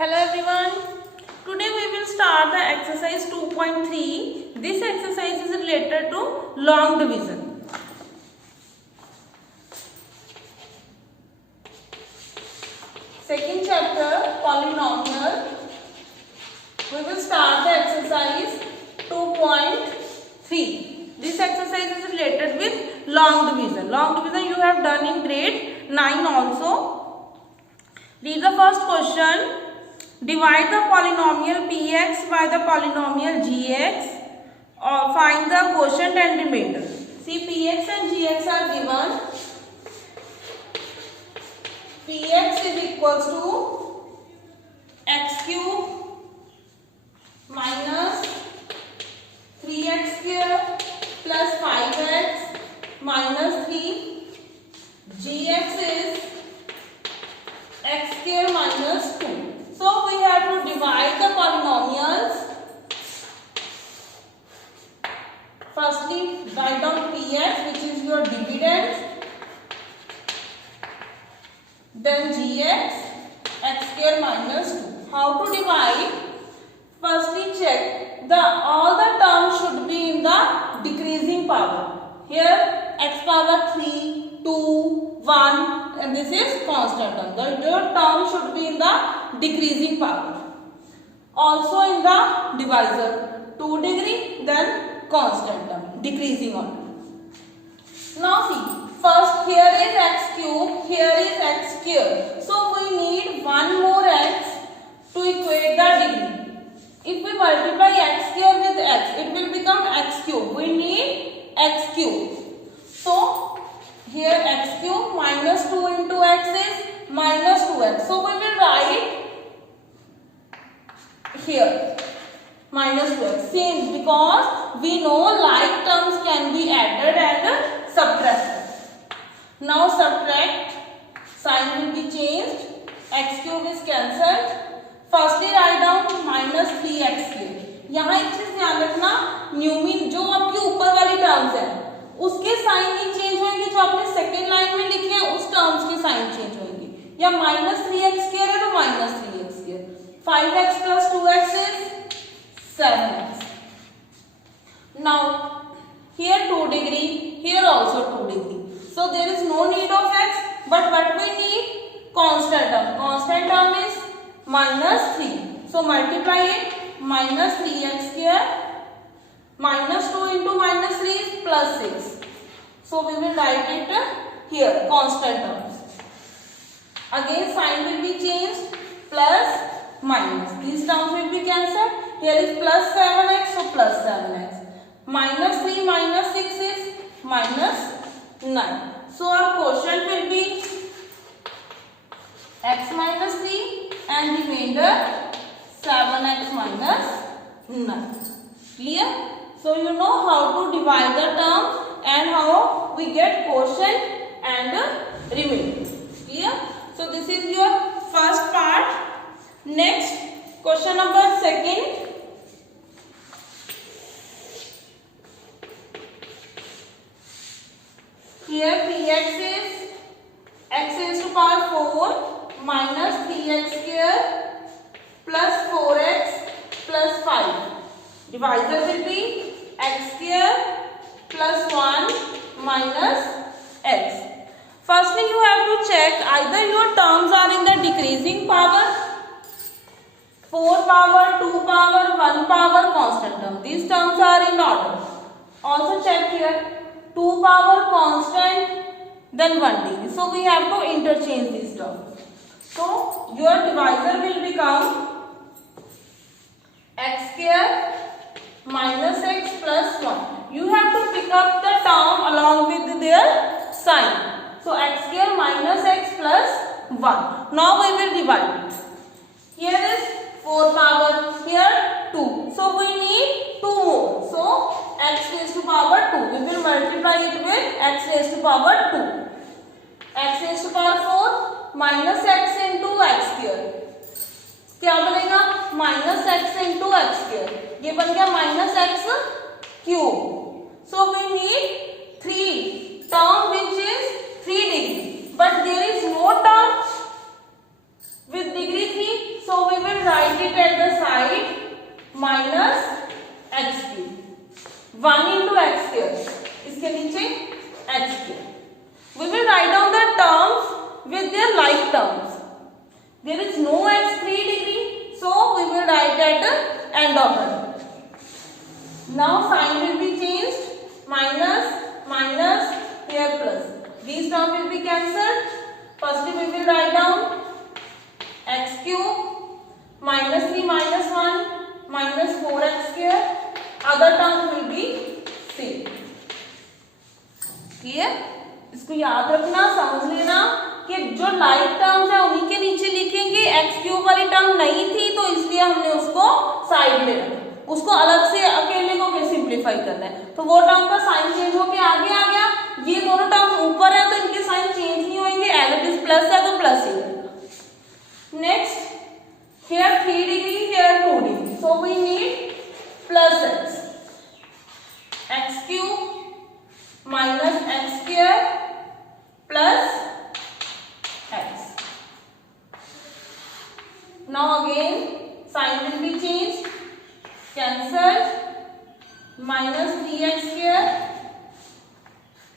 Hello everyone. Today we will start the exercise 2.3. This exercise is related to long division. Second chapter, polynomial. We will start the exercise 2.3. This exercise is related with long division. Long division you have done in grade 9 also. Read the first question. Divide the polynomial px by the polynomial gx or find the quotient and remainder. See, px and gx are given. Px is equals to x cube minus 3x square plus 5x minus 3. Gx is x square minus 2. So we have to divide the polynomials. Firstly, write down px, which is your dividend. Then gx, x square minus 2. How to divide? Firstly, check all the terms should be in the decreasing power. Here x power 3, 2, 1, and this is constant term. The term should be in the decreasing power. Also in the divisor, 2 degree, then constant term, decreasing order. Now see, first here is x cube, here is x square. So we need one more x to equate the degree. If we multiply x square with x, it will become x cube. We need x cube. So here x cube minus 2 into x is minus 2x. So we will write here minus 2x. Same, because we know like terms can be added and subtracted. Now subtract, sign will be changed. X cube is cancelled. Firstly write down minus 3x cube. यहाँ एक चीज ध्यान रखना, न्यूमिन जो आपके ऊपर वाली terms है उसके साइन नहीं चेंज होंगे, जो आपने सेकेंड लाइन में लिखे हैं उस टर्म्स के साइन चेंज होंगे. या माइनस 3x स्क्वायर है तो minus 3x square. 5x plus 2x is 7x. Now here 2 degree, here also 2 degree. So there is no need of x, but what we need? Constant term. Constant term is minus 3. So multiply it. Minus 3x square minus 2 into minus 3 is plus 6. So we will write it here, constant terms. Again sign will be changed, plus minus. These terms will be cancelled. Here is plus 7x, so plus 7x. Minus 3 minus 6 is minus 9. So our quotient will be x minus 3 and remainder 7x minus 9. Clear? So you know how to divide the terms and how we get quotient and remainder. Clear? So this is your first part. Next, question number second. Here px is x raised to power 4 minus 3x square plus 4x plus 5. Divisor will be x square plus 1 minus x. Firstly, you have to check either your terms are in the decreasing power, 4 power, 2 power, 1 power, constant term. These terms are in order. Also check here, 2 power constant, then 1 degree. So we have to interchange these terms. So your divisor will become x square minus x plus 1. You have to pick up the term along with their sign. So x square minus x plus 1. Now we will divide it. Here is 4 power, here 2. So we need 2 more. So x raised to power 2. We will multiply it with x raised to power 2. X raised to power 4 minus x into x square. क्या बनेगा? Minus x into x square. ये बन गया minus x cube. So we need 3 term which is 3 degree, but there is no term with degree 3, so we will will write it at the side minus x cube. 1 into x square. इसके नीचे x square. We will write down the terms with their like terms. There is no x 3 degree, so we will write at the end of it. Now sign will be changed. Minus, minus, here plus. These terms will be cancelled. Firstly, we will write down x cube minus 3 minus 1 minus 4x square. Other terms will be same. Clear? इसको याद रखना, समझ लेना कि जो like terms है उन्हीं के नीचे लिखेंगे. एक्स क्यूब वाली टर्म नहीं थी तो इसलिए हमने उसको साइड में रखा. उसको अलग से अकेले को कैसे सिंप्लीफाई करना है, तो वो टर्म का साइन चेंज होके आगे आ गया. ये दोनों टर्म्स ऊपर है तो इनके साइन चेंज नहीं होंगे. एज इट इज प्लस है तो प्लस ही रहेगा. Next, here 3 degree, here 2 degree, so we need plus x cube minus x square plus x. Now again sign will be changed. Cancelled. Minus 3x square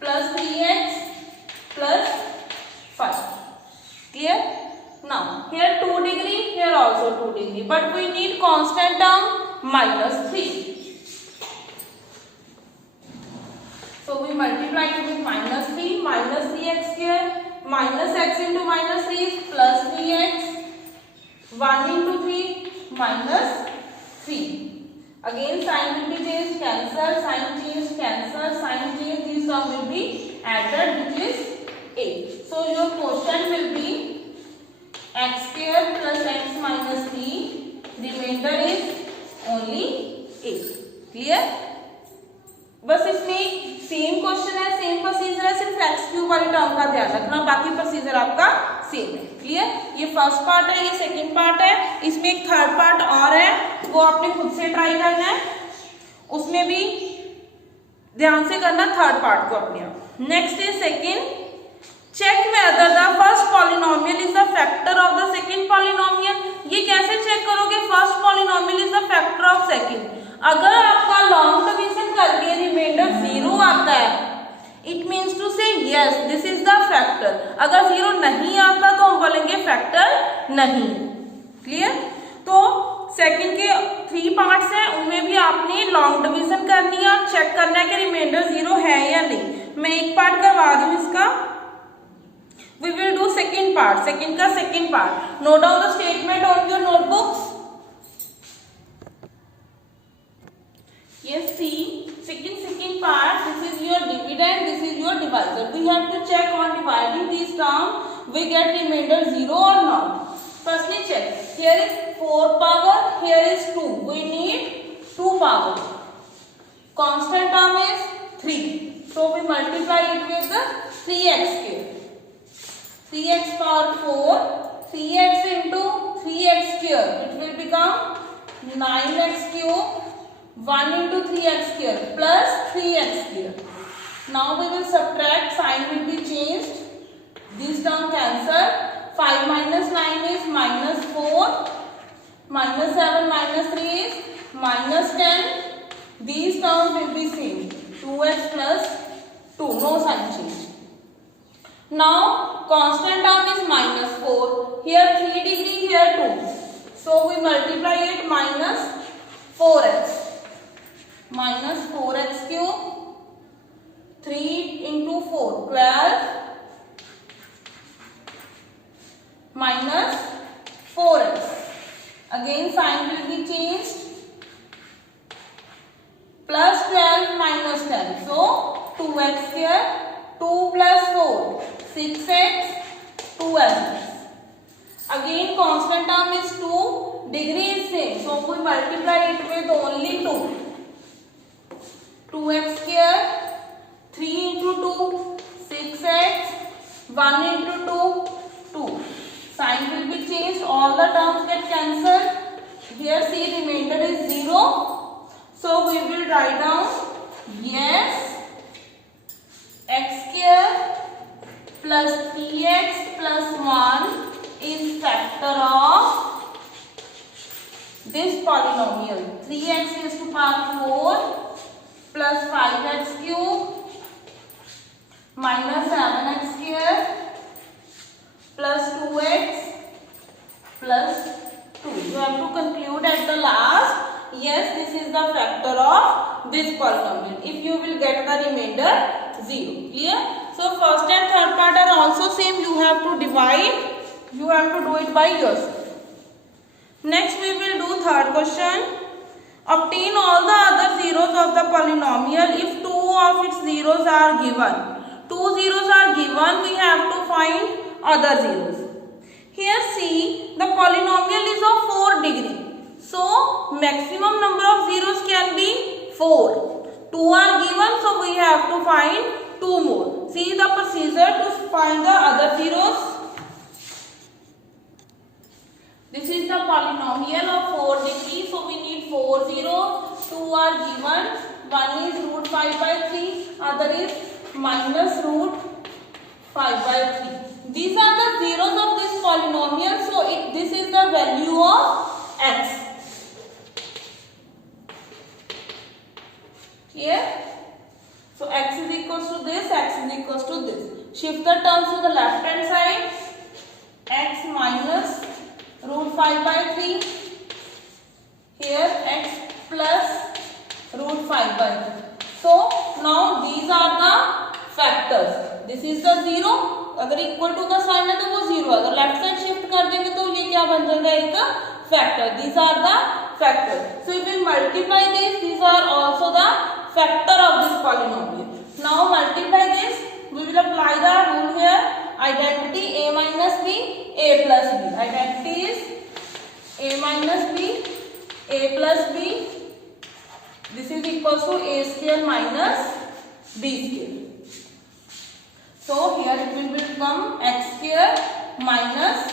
plus 3x plus 5. Clear? Now here 2 degree, here also 2 degree, but we need constant term minus 3. So we multiply it with minus 3, minus 3x square, minus x into minus 3 is plus 3x, 1 into 3 minus 3. Again sign will be changed, cancel, sign change, cancel, sign change. These terms will be added, which is 8. So your question will be x square plus x minus 3. Remainder is only 8. Clear? बस इसमें same question है, same procedure है, सिर्फ x cube वाली term का ध्यान रखना, बाकी प्रोसीजर आपका सेम है. क्लियर? ये फर्स्ट पार्ट है, ये सेकंड पार्ट है. इसमें एक थर्ड पार्ट और है, वो आपने खुद से ट्राई करना है. उसमें भी ध्यान से करना थर्ड पार्ट को अपने आप. Next is second. Check whether the first polynomial is the factor of the second polynomial. ये कैसे चेक करोगे? First polynomial is the factor of second. अगर आपका लॉन्ग डिवीजन करके रिमाइंडर 0 आता है, it means to say yes this is the factor. अगर 0 नहीं आता तो हम बोलेंगे फैक्टर नहीं. क्लियर? तो सेकंड के 3 पार्ट्स हैं, उनमें भी आपने लॉन्ग डिवीजन करनी है और चेक करना है कि रिमाइंडर 0 है या नहीं. मैं एक पार्ट करवा दूं इसका. We will do second part. Second का second part. Note down the statement on your notebooks. Yes, see, second part, this is your dividend, this is your divisor. We have to check on dividing these terms, we get remainder 0 or not. Firstly check, here is 4 power, here is 2. We need 2 power. Constant term is 3. So we multiply it with the 3x cube. 3x power 4, 3x into 3x cube. It will become 9x cube. 1 into 3x square plus 3x square. Now we will subtract, sign will be changed. This term cancel. 5 minus 9 is minus 4. Minus 7 minus 3 is minus 10. These terms will be same. 2x plus 2. No sign change. Now constant term is minus 4. Here 3 degree, here 2. So we multiply it minus 4x. Minus 4x cube, 3 into 4, 12, minus 4x. Again sign will be changed. Plus 12 minus 10. So 2x square, 2 plus 4, 6x, 2x. Again constant term is 2, degree is same. So we multiply it with only 2. 2x square, 3 into 2, 6x, 1 into 2, 2. Sign will be changed, all the terms get cancelled. Here see remainder is 0. So we will write down yes, x square plus 3x plus 1 is factor of this polynomial 3x raised to power 4 plus 5x cube minus 7x square plus 2x plus 2. You have to conclude at the last, yes, this is the factor of this polynomial. If you will get the remainder 0. Clear? So first and third part are also same. You have to divide. You have to do it by yourself. Next we will do third question. Obtain all the other zeros of the polynomial if two of its zeros are given. Two zeros are given, we have to find other zeros. Here see, the polynomial is of 4 degree. So maximum number of zeros can be 4. 2 are given, so we have to find 2 more. See the procedure to find the other zeros. This is the polynomial of 4 degree, so we need 4 zeros. 2 are given. One is root 5 by 3, other is minus root 5 by 3. These are the zeros of this polynomial, so this is the value of x. Here, so x is equals to this, x is equals to this. Shift the terms to the left hand side. X minus root 5 by 3. Here x plus root 5 by 3. So now these are the factors. This is the 0. अगर equal to का sign है तो वो 0. अगर left side shift कर देंगे तो ये क्या बन जाएगा, एक factor. These are the factors. So if we multiply this, these are also the factor of this polynomial. Now multiply this. We will apply the rule here. Identity a minus b, a plus b. Identity is a minus b, a plus b. This is equals to a square minus b square. So here it will become x square minus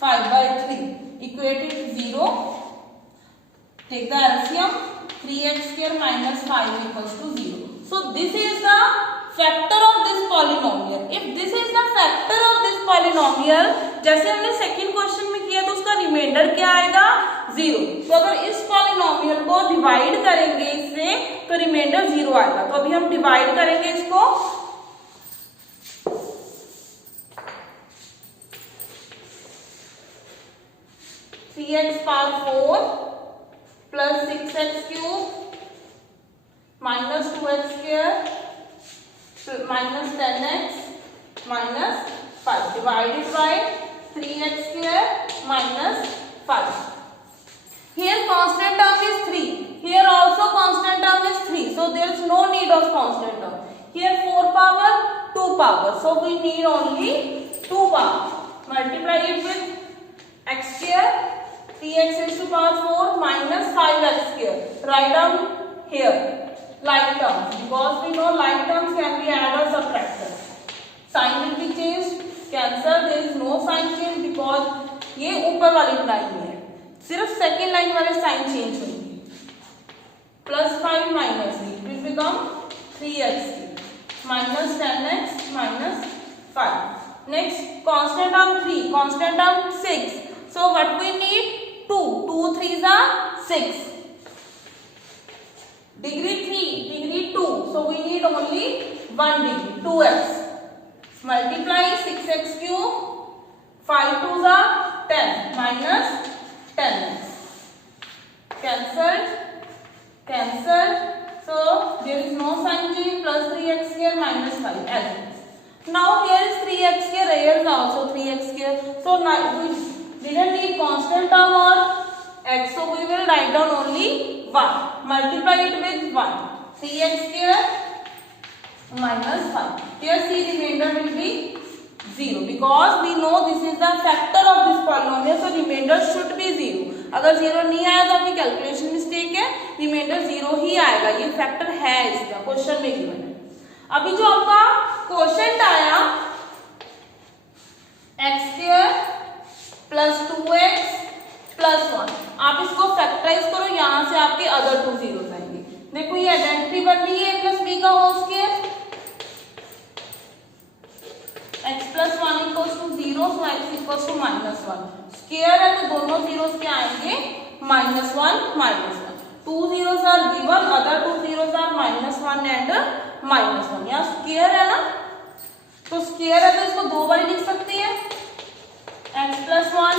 5 by 3. Equate it to 0. Take the LCM. 3x square minus 5 equals to 0. So this is the factor of this polynomial. If this is the factor of this polynomial, जैसे हमने second question में किया तो उसका reminder क्या आएगा, 0. तो अगर इस पॉलिनोमियल को डिवाइड करेंगे इससे तो रिमाइंडर 0 आएगा. तो अभी हम डिवाइड करेंगे इसको. 3x power 4 plus 6x cube minus 2x square minus 10x minus 5 divided by 3x square minus 5. Here constant term is 3. Here also constant term is 3. So there is no need of constant term. Here 4 power, 2 power. So we need only 2 power. Multiply it with x square. 3x raised to power 4 minus 5x square. Write down here like terms, because we know like terms can be added or subtracted. Sign will be changed. Cancel. There is no sign change because ये ऊपर वाली line में है. सिर्फ second line वाले sign change होंगे. Plus 5 minus it will become 3x minus 10x minus 5. Next constant term 3, constant term 6. So what we need? 2. 2 3s are 6. Degree 3, degree 2. So we need only 1 degree, 2x. Multiply 6x cube. 5 2s are 10 minus 10x. Cancelled. Cancelled. So there is no sign change. Plus 3x square minus 5 as it is. Now here is 3x square. Here is also 3x square. So now we didn't need constant term or x, so we will write down only 1. Multiply it with 1. 3x square minus 5. Here see remainder will be 0 because we know this is the factor of this polynomial, so remainder should be 0. अगर 0 नहीं आया तो आपकी calculation mistake है. Reminder 0 ही आएगा. ये factor है इसका, क्वेश्चन में गिवन है. अभी जो आपका क्वेश्चन आया x square plus 2x plus 1, आप इसको फैक्टराइज करो. यहां से आपके अदर 2 जीरोस आएंगे. देखो ये आइडेंटिटी बन रही है a प्लस b का whole square. x plus 1 equals to 0, so x equals to minus 1. Square है तो दोनों जीरोस क्या आएंगे, -1 2 zeros are given, other 2 zeros are -1 and -1. यहाँ स्क्वायर है ना, तो स्क्वायर है तो इसको दो बार लिख सकते हैं, x+1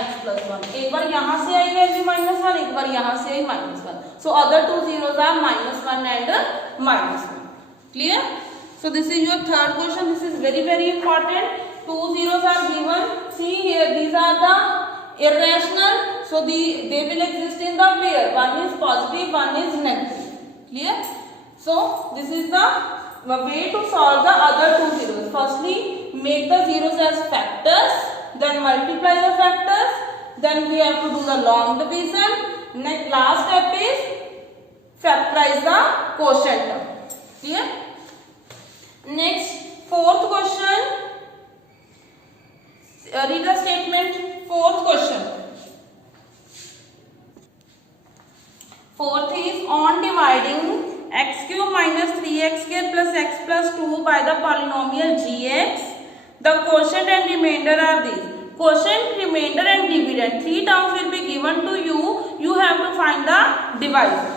x+1. एक बार यहाँ से आई वैल्यू -1, एक बार यहाँ से आई -1. So other 2 zeros are -1 and -1. Clear? So this is your third question. This is very important. 2 zeros are given. See here, these are the irrational. So they will exist in the pair. One is positive, one is negative. Clear? So this is the way to solve the other 2 zeros. Firstly, make the zeros as factors. Then multiply the factors. Then we have to do the long division. Next, last step is factorize the quotient term. Clear? Next, fourth question. Read the statement. Fourth question. Fourth is on dividing x cube minus 3x square plus x plus 2 by the polynomial gx, the quotient and remainder are these. Quotient, remainder and dividend. 3 terms will be given to you. You have to find the divisor.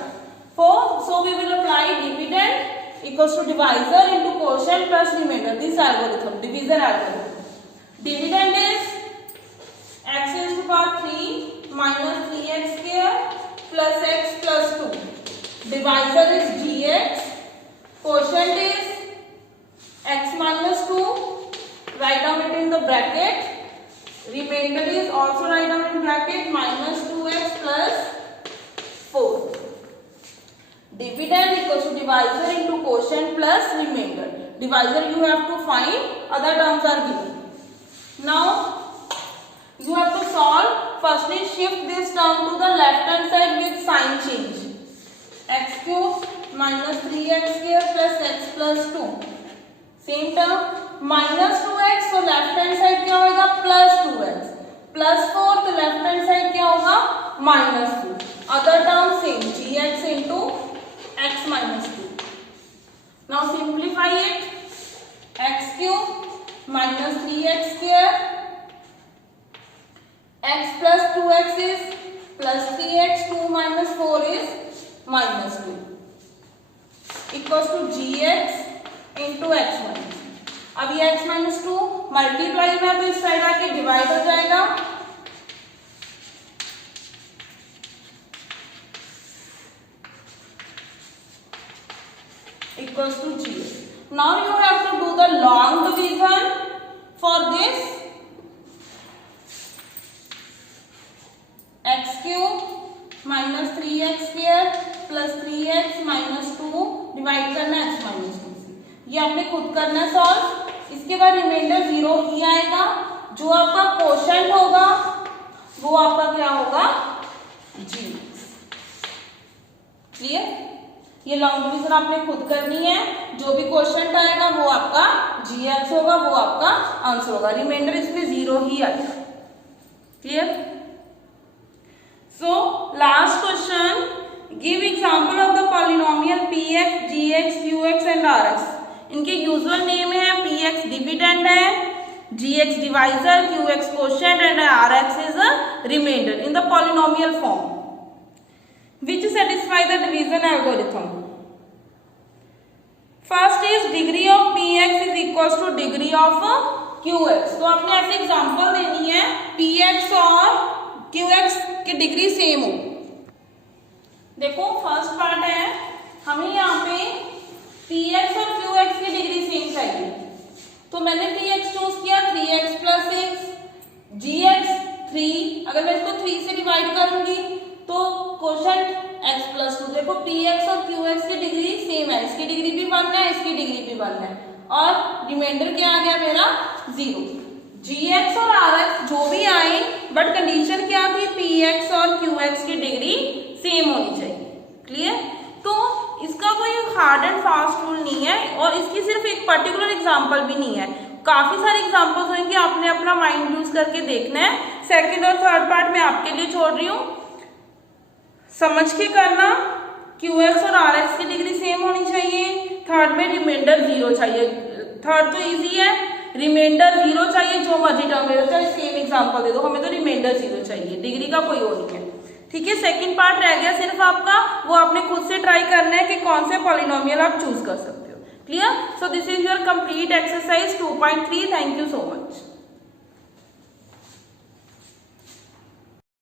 So we will apply dividend equals to divisor into quotient plus remainder. This algorithm, division algorithm. Dividend is x raised to power 3 minus 3x square plus x plus 2. Divisor is gx. Quotient is x minus 2. Write down it in the bracket. Remainder is also write down in bracket minus 2x plus 4. Dividend equals to divisor into quotient plus remainder. Divisor you have to find, other terms are given. Now you have to solve. Firstly, shift this term to the left hand side with sign change. X cube minus 3x square plus x plus 2. Same term minus 2x, so left hand side क्या होगा plus 2x. Plus 4 तो left hand side क्या होगा minus 2. Other term same, gx into x minus 2. Now simplify it. X cube minus 3x square, x plus 2x is plus 3x, 2 minus 4 is minus 2, equals to gx into x minus 2. अब ये x minus 2 multiply में तो इस side आके divide हो जाएगा. Equals to gx. Now you have to do the long division for this. X cube minus 3x square plus 3x minus 2 divide करना x minus 2 से. ये आपने खुद करना है सॉल्व. इसके बाद रिमाइंडर 0 ही आएगा. जो आपका क्वोशंट होगा वो आपका क्या होगा gx. क्लियर? ये लॉन्ग डिवीजन आपने खुद करनी है. जो भी क्वोशंट आएगा वो आपका gx होगा, वो आपका आंसर होगा. रिमाइंडर इसमें 0 ही आएगा. Clear? So last question, give example of the polynomial px, gx, qx and rx. इनके यूजुअल नेम है. px डिविडेंड है, gx divisor, qx quotient and rx is a remainder in the polynomial form. Which satisfy the division algorithm? First is degree of px is equals to degree of qx. तो आपने ऐसे example देनी है px और qx की degree same हो. देखो first part है, हमें यहाँ पे px और qx की डिग्री सेम चाहिए. तो मैंने px चूज किया 3x plus 6, gx 3. अगर मैं इसको 3 से डिवाइड करूंगी तो क्वोशंट x plus 2. देखो px और qx की डिग्री सेम है. इसकी डिग्री भी 1 है, इसकी डिग्री भी 1 है. और रिमाइंडर क्या आ गया मेरा 0. gx और rx जो भी आए, बट कंडीशन क्या थी, px और qx की डिग्री सेम होनी चाहिए. क्लियर? तो इसका कोई हार्ड एंड फास्ट रूल नहीं है और इसकी सिर्फ एक पर्टिकुलर एग्जाम्पल भी नहीं है. काफी सारे एग्जाम्पल्स होंगे, आपने अपना माइंड यूज करके देखना है. सेकेंड और थर्ड पार्ट मैं आपके लिए छोड़ रही हूँ, समझ के करना. qx और rx की डिग्री सेम होनी चाहिए. थर्ड में रिमाइंडर 0 चाहिए. थर्ड तो इजी है, रिमाइंडर 0 चाहिए. जो मर्जी टर्म ले लो, चाहे सेम एग्जांपल दे दो, हमें तो रिमाइंडर 0 चाहिए, डिग्री का कोई और नहीं है. ठीक है, सेकंड पार्ट रह गया सिर्फ आपका, वो आपने खुद से ट्राई करना है कि कौन से पॉलिनोमियल आप चूज कर सकते हो। Clear? So this is your complete exercise 2.3। Thank you so much.